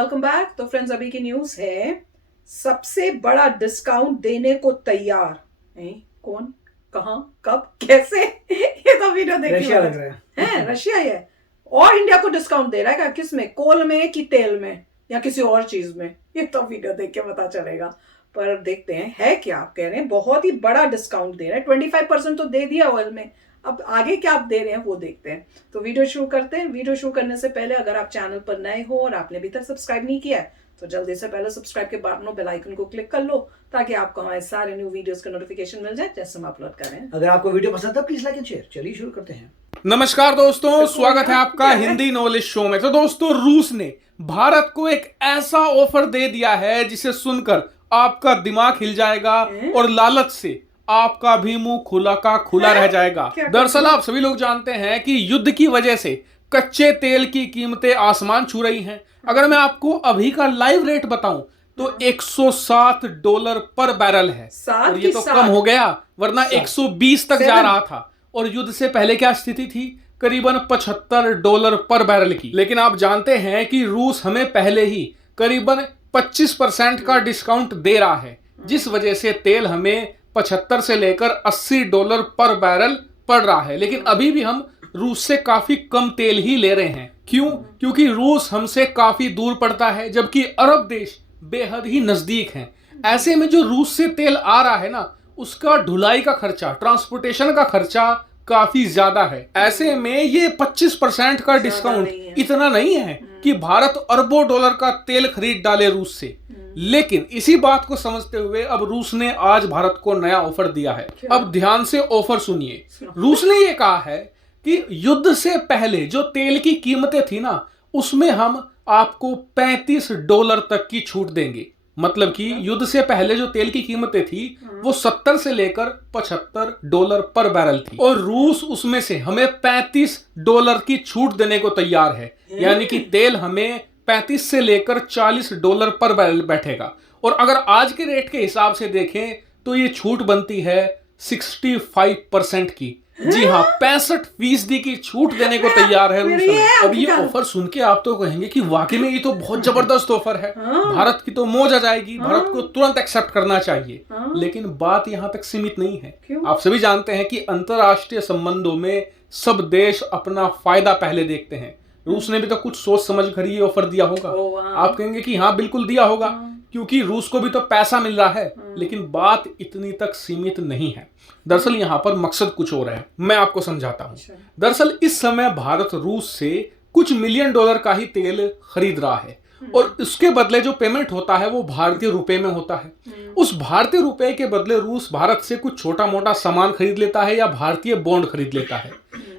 Welcome back. तो friends, अभी की न्यूज है, सबसे बड़ा डिस्काउंट देने को तैयार है। कौन, कहां, कब, कैसे? ये तो वीडियो देखी रशिया लग रहा है। रशिया ही है और इंडिया को डिस्काउंट दे रहा है क्या? किस में, कोल में कि तेल में या किसी और चीज में? ये तो वीडियो देख के पता चलेगा। पर देखते हैं है क्या। आप कह रहे हैं बहुत ही बड़ा डिस्काउंट दे रहा है, 25% तो दे दिया ऑयल में, अब आगे क्या आप दे रहे हैं वो देखते हैं। तो वीडियो शुरू करते हैं। वीडियो शुरू करने से पहले अगर आप चैनल पर नए हो और आपने अभी तक सब्सक्राइब नहीं किया है तो जल्दी से पहले सब्सक्राइब के बटन बेल आइकन को क्लिक कर लो ताकि आपको हमारे सारे न्यू वीडियोस का नोटिफिकेशन मिल जाए जैसे हम अपलोड कर रहे हैं। अगर आपको वीडियो पसंद है प्लीज लाइक एंड शेयर। चलिए शुरू करते हैं। नमस्कार दोस्तों, स्वागत है आपका हिंदी नॉलेज शो में। तो दोस्तों, रूस ने भारत को एक ऐसा ऑफर दे दिया है जिसे सुनकर आपका दिमाग हिल जाएगा और लालच से आपका भी मुंह खुला का खुला रह जाएगा। दरअसल आप सभी लोग जानते हैं कि युद्ध की वजह से कच्चे तेल की कीमतें आसमान छू रही हैं। अगर मैं आपको अभी का लाइव रेट बताऊं तो $107 पर बैरल है और ये तो कम हो गया, वरना 120 तक जा रहा था। और युद्ध से पहले क्या स्थिति थी? करीबन $75 पर बैरल की। लेकिन आप जानते हैं कि रूस हमें पहले ही करीबन 25% का डिस्काउंट दे रहा है, जिस वजह से तेल हमें 75 से लेकर $80 पर बैरल पड़ रहा है। लेकिन अभी भी हम रूस से काफी कम तेल ही ले रहे हैं। क्यों? क्योंकि रूस हमसे काफी दूर पड़ता है, जबकि अरब देश बेहद ही नजदीक हैं। ऐसे में जो रूस से तेल आ रहा है ना, उसका ढुलाई का खर्चा, ट्रांसपोर्टेशन का खर्चा काफी ज्यादा है। ऐसे में ये 25% का डिस्काउंट इतना नहीं है कि भारत अरबों डॉलर का तेल खरीद डाले रूस से। लेकिन इसी बात को समझते हुए अब रूस ने आज भारत को नया ऑफर दिया है। अब ध्यान से ऑफर सुनिए। रूस ने ये कहा है कि युद्ध से पहले जो तेल की कीमतें थी ना, उसमें हम आपको $35 तक की छूट देंगे। मतलब कि युद्ध से पहले जो तेल की कीमतें थी वो 70 से लेकर $75 पर बैरल थी और रूस उसमें से हमें $35 की छूट देने को तैयार है। यानी कि तेल हमें 35 से लेकर $40 पर बैरल बैठेगा। और अगर आज के रेट के हिसाब से देखें तो ये छूट बनती है 65% की। जी हाँ, 65% की छूट देने को तैयार है रूस में। अब ये ऑफर सुन के आप तो कहेंगे कि वाकई में ये तो बहुत जबरदस्त ऑफर है, भारत की तो मौज आ जाएगी, भारत को तुरंत एक्सेप्ट करना चाहिए। लेकिन बात यहां तक सीमित नहीं है। आप सभी जानते हैं कि अंतरराष्ट्रीय संबंधों में सब देश अपना फायदा पहले देखते हैं। रूस ने भी तो कुछ सोच समझ कर ये ऑफर दिया होगा। आप कहेंगे कि हाँ बिल्कुल दिया होगा, क्योंकि रूस को भी तो पैसा मिल रहा है। लेकिन बात इतनी तक सीमित नहीं है। दरअसल यहां पर मकसद कुछ और है, मैं आपको समझाता हूं। दरअसल इस समय भारत रूस से कुछ मिलियन डॉलर का ही तेल खरीद रहा है और उसके बदले जो पेमेंट होता है वो भारतीय रुपए में होता है। उस भारतीय रुपए के बदले रूस भारत से कुछ छोटा मोटा सामान खरीद लेता है या भारतीय बॉन्ड खरीद लेता है।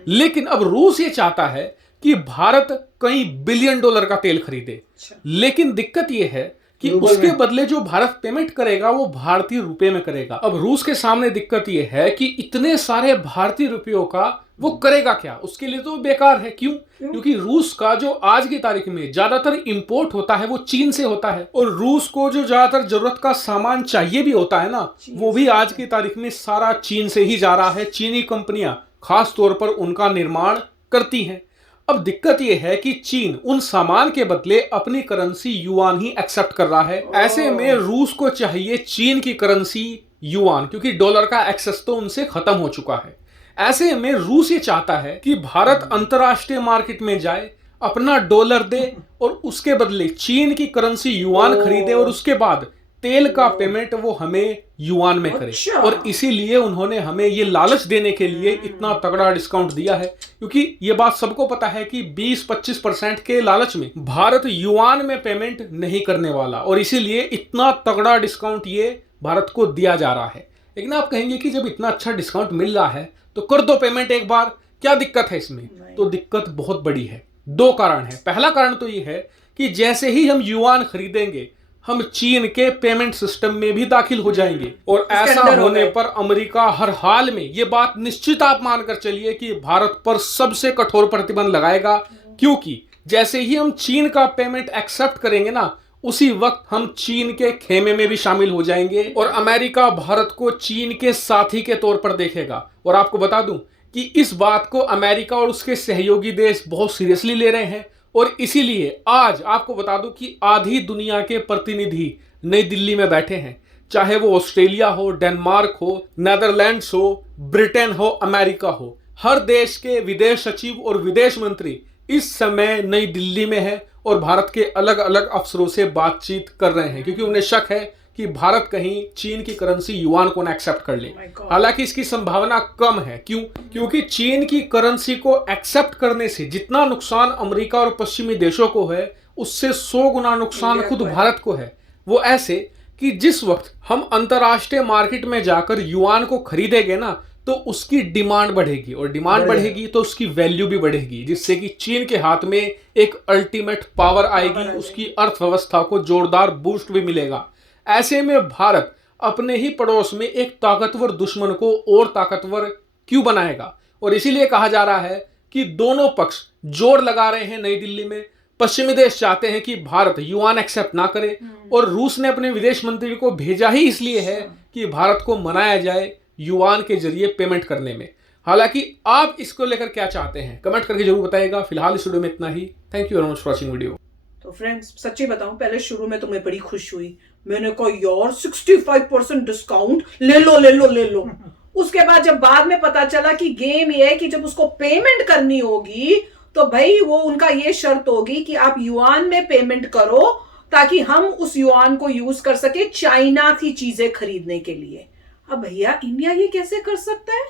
लेकिन अब रूस ये चाहता है कि भारत कई बिलियन डॉलर का तेल खरीदे। लेकिन दिक्कत यह है कि उसके बदले जो भारत पेमेंट करेगा वो भारतीय रुपए में करेगा। अब रूस के सामने दिक्कत यह है कि इतने सारे भारतीय रुपयों का वो करेगा क्या? उसके लिए तो बेकार है। क्यों? क्योंकि रूस का जो आज की तारीख में ज्यादातर इंपोर्ट होता है वो चीन से होता है और रूस को जो ज्यादातर जरूरत का सामान चाहिए भी होता है ना, वो भी आज की तारीख में सारा चीन से ही जा रहा है। चीनी कंपनियां खास तौर पर उनका निर्माण करती हैं। अब दिक्कत यह है कि चीन उन सामान के बदले अपनी करेंसी युआन ही एक्सेप्ट कर रहा है। ऐसे में रूस को चाहिए चीन की करेंसी युआन, क्योंकि डॉलर का एक्सेस तो उनसे खत्म हो चुका है। ऐसे में रूस ये चाहता है कि भारत अंतरराष्ट्रीय मार्केट में जाए, अपना डॉलर दे और उसके बदले चीन की करेंसी युआन खरीदे और उसके बाद तेल का पेमेंट वो हमें युआन में करे। और इसीलिए उन्होंने हमें ये लालच देने के लिए इतना तगड़ा डिस्काउंट दिया है, क्योंकि ये बात सबको पता है कि 20-25% के लालच में भारत युआन में पेमेंट नहीं करने वाला और इसीलिए इतना तगड़ा डिस्काउंट ये भारत को दिया जा रहा है। लेकिन आप कहेंगे कि जब इतना अच्छा डिस्काउंट मिल रहा है तो कर दो पेमेंट एक बार, क्या दिक्कत है इसमें? तो दिक्कत बहुत बड़ी है। दो कारण है। पहला कारण तो ये है कि जैसे ही हम युआन खरीदेंगे हम चीन के पेमेंट सिस्टम में भी दाखिल हो जाएंगे और ऐसा होने पर अमेरिका हर हाल में, ये बात निश्चित आप मानकर चलिए कि भारत पर सबसे कठोर प्रतिबंध लगाएगा। क्योंकि जैसे ही हम चीन का पेमेंट एक्सेप्ट करेंगे ना, उसी वक्त हम चीन के खेमे में भी शामिल हो जाएंगे और अमेरिका भारत को चीन के साथी के तौर पर देखेगा। और आपको बता दूं कि इस बात को अमेरिका और उसके सहयोगी देश बहुत सीरियसली ले रहे हैं और इसीलिए आज आपको बता दूं कि आधी दुनिया के प्रतिनिधि नई दिल्ली में बैठे हैं, चाहे वो ऑस्ट्रेलिया हो, डेनमार्क हो, नेदरलैंड्स हो, ब्रिटेन हो, अमेरिका हो। हर देश के विदेश सचिव और विदेश मंत्री इस समय नई दिल्ली में है और भारत के अलग अलग अफसरों से बातचीत कर रहे हैं, क्योंकि उन्हें शक है कि भारत कहीं चीन की करेंसी युआन को ना एक्सेप्ट कर ले। हालांकि इसकी संभावना कम है। क्यों? क्योंकि चीन की करेंसी को एक्सेप्ट करने से जितना नुकसान अमेरिका और पश्चिमी देशों को है, उससे 100 गुना नुकसान खुद भारत को है। वो ऐसे कि जिस वक्त हम अंतरराष्ट्रीय मार्केट में जाकर युआन को खरीदेंगे ना, तो उसकी डिमांड बढ़ेगी, और डिमांड बढ़ेगी तो उसकी वैल्यू भी बढ़ेगी, जिससे कि चीन के हाथ में एक अल्टीमेट पावर आएगी, उसकी अर्थव्यवस्था को जोरदार बूस्ट भी मिलेगा। ऐसे में भारत अपने ही पड़ोस में एक ताकतवर दुश्मन को और ताकतवर क्यों बनाएगा? और इसीलिए कहा जा रहा है कि दोनों पक्ष जोर लगा रहे हैं नई दिल्ली में। पश्चिमी देश चाहते हैं कि भारत युआन एक्सेप्ट ना करे, और रूस ने अपने विदेश मंत्री को भेजा ही इसलिए है कि भारत को मनाया जाए युआन के जरिए पेमेंट करने में। हालांकि आप इसको लेकर क्या चाहते हैं, कमेंट करके जरूर बताइएगा। फिलहाल इस वीडियो में इतना ही। Thank you very much for watching video. तो फ्रेंड्स, सच्ची बताऊं, पहले शुरू में तो मैं बड़ी खुश हुई। मैंने कहा यार 65% डिस्काउंट, ले लो ले लो ले लो। उसके बाद जब बाद में पता चला कि गेम ये है कि जब उसको पेमेंट करनी होगी तो भाई वो उनका ये शर्त होगी कि आप युआन में पेमेंट करो, ताकि हम उस युआन को यूज कर सके चाइना की चीजें खरीदने के लिए। अब भैया इंडिया ये कैसे कर सकता है?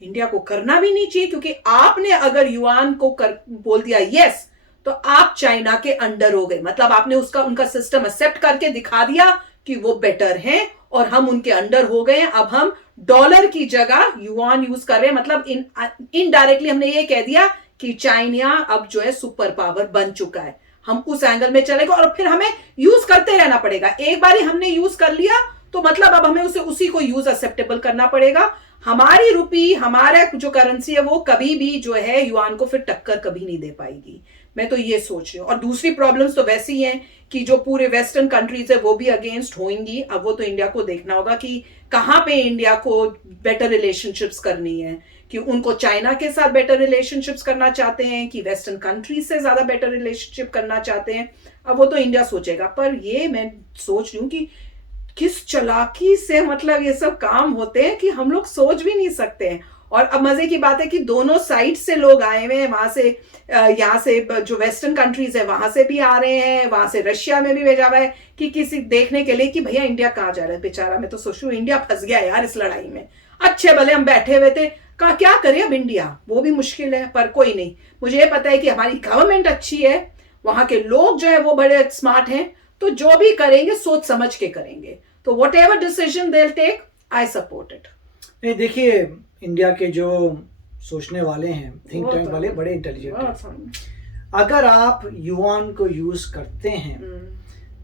इंडिया को करना भी नहीं चाहिए, क्योंकि आपने अगर युआन को बोल दिया यस, तो आप चाइना के अंडर हो गए। मतलब आपने उनका सिस्टम एक्सेप्ट करके दिखा दिया कि वो बेटर हैं और हम उनके अंडर हो गए। अब हम डॉलर की जगह युआन यूज कर रहे हैं। मतलब इनडायरेक्टली हमने ये कह दिया कि चाइना अब जो है सुपर पावर बन चुका है। हम उस एंगल में चलेंगे और फिर हमें यूज करते रहना पड़ेगा। एक बार ही हमने यूज कर लिया तो मतलब अब हमें उसी को यूज एक्सेप्टेबल करना पड़ेगा। हमारी रुपी, हमारा जो करेंसी है, वो कभी भी जो है युआन को फिर टक्कर कभी नहीं दे पाएगी। मैं तो ये सोच रही हूँ। और दूसरी प्रॉब्लम्स तो वैसी ही हैं कि जो पूरे वेस्टर्न कंट्रीज है वो भी अगेंस्ट होंगी। अब वो तो इंडिया को देखना होगा कि कहाँ पे इंडिया को बेटर रिलेशनशिप्स करनी है, कि उनको चाइना के साथ बेटर रिलेशनशिप्स करना चाहते हैं कि वेस्टर्न कंट्रीज से ज्यादा बेटर रिलेशनशिप करना चाहते हैं। अब वो तो इंडिया सोचेगा। पर ये मैं सोच रही हूँ कि किस चालाकी से मतलब ये सब काम होते हैं कि हम लोग सोच भी नहीं सकते हैं। और अब मजे की बात है कि दोनों साइड से लोग आए हुए हैं। वहां से यहाँ से जो वेस्टर्न कंट्रीज है वहां से भी आ रहे हैं, वहां से रशिया में भी भेजा हुआ है कि किसी देखने के लिए कि भैया इंडिया कहाँ जा रहा है। बेचारा मैं तो सोच रही हूँ इंडिया फंस गया यार इस लड़ाई में। अच्छे भले हम बैठे हुए थे, कहा क्या करें अब इंडिया, वो भी मुश्किल है। पर कोई नहीं, मुझे ये पता है कि हमारी गवर्नमेंट अच्छी है, वहां के लोग जो है वो बड़े स्मार्ट हैं, तो जो भी करेंगे सोच समझ के करेंगे। तो whatever decision they take, I support it. नहीं, देखिए इंडिया के जो सोचने वाले हैं, थिंक टैंक वाले, बड़े इंटेलिजेंट हैं। अगर आप युआन को यूज करते हैं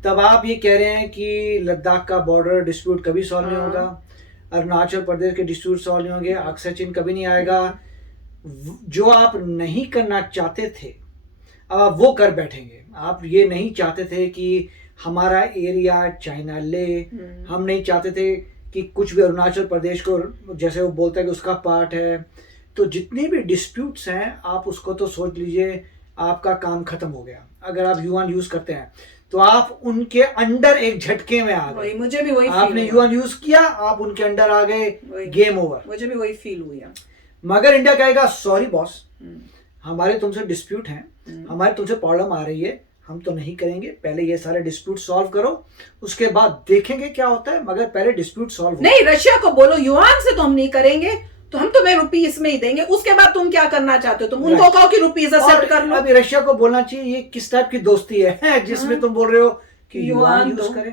तब आप ये कह रहे हैं कि लद्दाख का बॉर्डर डिस्प्यूट कभी सॉल्व नहीं होगा, अरुणाचल प्रदेश के डिस्प्यूट सॉल्व नहीं होंगे, अक्सर चीन कभी नहीं आएगा। जो आप नहीं करना चाहते थे अब आप वो कर बैठेंगे। आप ये नहीं चाहते थे कि हमारा एरिया चाइना ले, हम नहीं चाहते थे कि कुछ भी अरुणाचल प्रदेश को, जैसे वो बोलता है कि उसका पार्ट है। तो जितने भी डिस्प्यूट्स हैं आप उसको तो सोच लीजिए आपका काम खत्म हो गया। अगर आप युआन यूज करते हैं तो आप उनके अंडर एक झटके में आ गए। मुझे भी वही आपने युआन यूज किया, आप उनके अंडर आ गए, गेम ओवर। मुझे भी वही फील हुई। मगर इंडिया कहेगा सॉरी बॉस, हमारे तुमसे डिस्प्यूट हैं, हमारे तुमसे प्रॉब्लम आ रही है, हम तो नहीं करेंगे। पहले ये सारे डिस्प्यूट सॉल्व करो, उसके बाद देखेंगे क्या होता है, मगर पहले डिस्प्यूट सॉल्व नहीं। रशिया को बोलो युआन से तो हम नहीं करेंगे, तो हम तुम्हें रुपीस में ही देंगे। उसके बाद तुम क्या करना चाहते हो? तुम उनको कहो कि रुपीस एक्सेप्ट कर लो। अभी रशिया को बोलना चाहिए ये किस टाइप की दोस्ती है जिसमें तुम बोल रहे हो कि युआन यूज करें।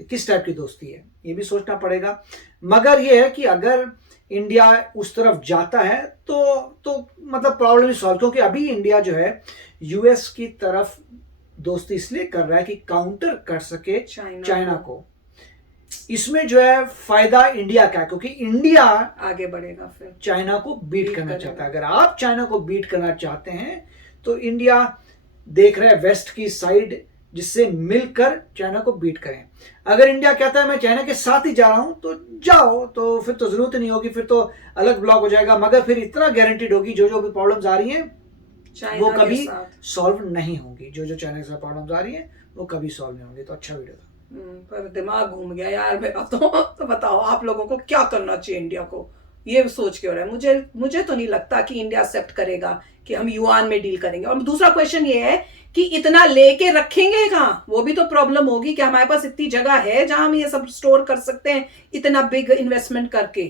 तो किस टाइप की दोस्ती है ये भी सोचना पड़ेगा। मगर ये है कि अगर इंडिया उस तरफ जाता है तो मतलब प्रॉब्लम सॉल्व, क्योंकि अभी इंडिया जो है यूएस की तरफ दोस्ती इसलिए कर रहा है कि काउंटर कर सके चाइना को। इसमें जो है फायदा इंडिया का है, क्योंकि इंडिया आगे बढ़ेगा, फिर चाइना को बीट करना चाहता है। अगर आप चाइना को बीट करना चाहते हैं तो इंडिया देख रहा है वेस्ट की साइड, जिससे मिलकर चाइना को बीट करें। अगर इंडिया कहता है मैं चाइना के साथ ही जा रहा हूं तो जाओ, तो फिर तो जरूरत नहीं होगी, फिर तो अलग ब्लॉक हो जाएगा। मगर फिर इतना गारंटीड होगी जो जो भी प्रॉब्लम्स आ रही हैं चाइना वो के कभी साथ। सॉल्व नहीं होंगी। जो चाइना के साथ प्रॉब्लम्स आ रही है वो कभी सॉल्व नहीं होंगी। तो अच्छा वीडियो था। पर दिमाग घूम गया यार मेरा तो बताओ आप लोगों को क्या करना चाहिए इंडिया को, ये सोच के हो रहा है। मुझे तो नहीं लगता कि इंडिया एक्सेप्ट करेगा कि हम युआन में डील करेंगे। और दूसरा क्वेश्चन ये है कि इतना लेके रखेंगे कहाँ, वो भी तो प्रॉब्लम होगी कि हमारे पास इतनी जगह है जहां हम ये सब स्टोर कर सकते हैं इतना बिग इन्वेस्टमेंट करके,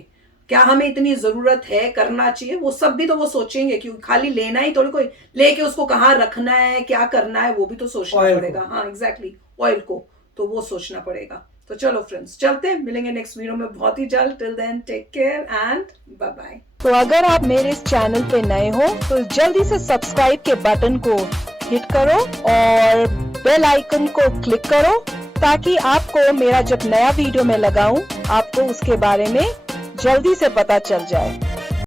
क्या हमें इतनी जरूरत है, करना चाहिए, वो सब भी तो वो सोचेंगे। क्योंकि खाली लेना ही थोड़ी, कोई लेके उसको कहाँ रखना है, क्या करना है, वो भी तो सोचना पड़ेगा। हाँ एग्जैक्टली, ऑयल को तो वो सोचना पड़ेगा। तो चलो फ्रेंड्स चलते हैं, मिलेंगे नेक्स्ट वीडियो में बहुत ही जल्द। Till then take care and bye bye. तो अगर आप मेरे इस चैनल पे नए हो तो जल्दी से सब्सक्राइब के बटन को हिट करो और बेल आइकन को क्लिक करो ताकि आपको मेरा जब नया वीडियो मैं लगाऊं आपको उसके बारे में जल्दी से पता चल जाए।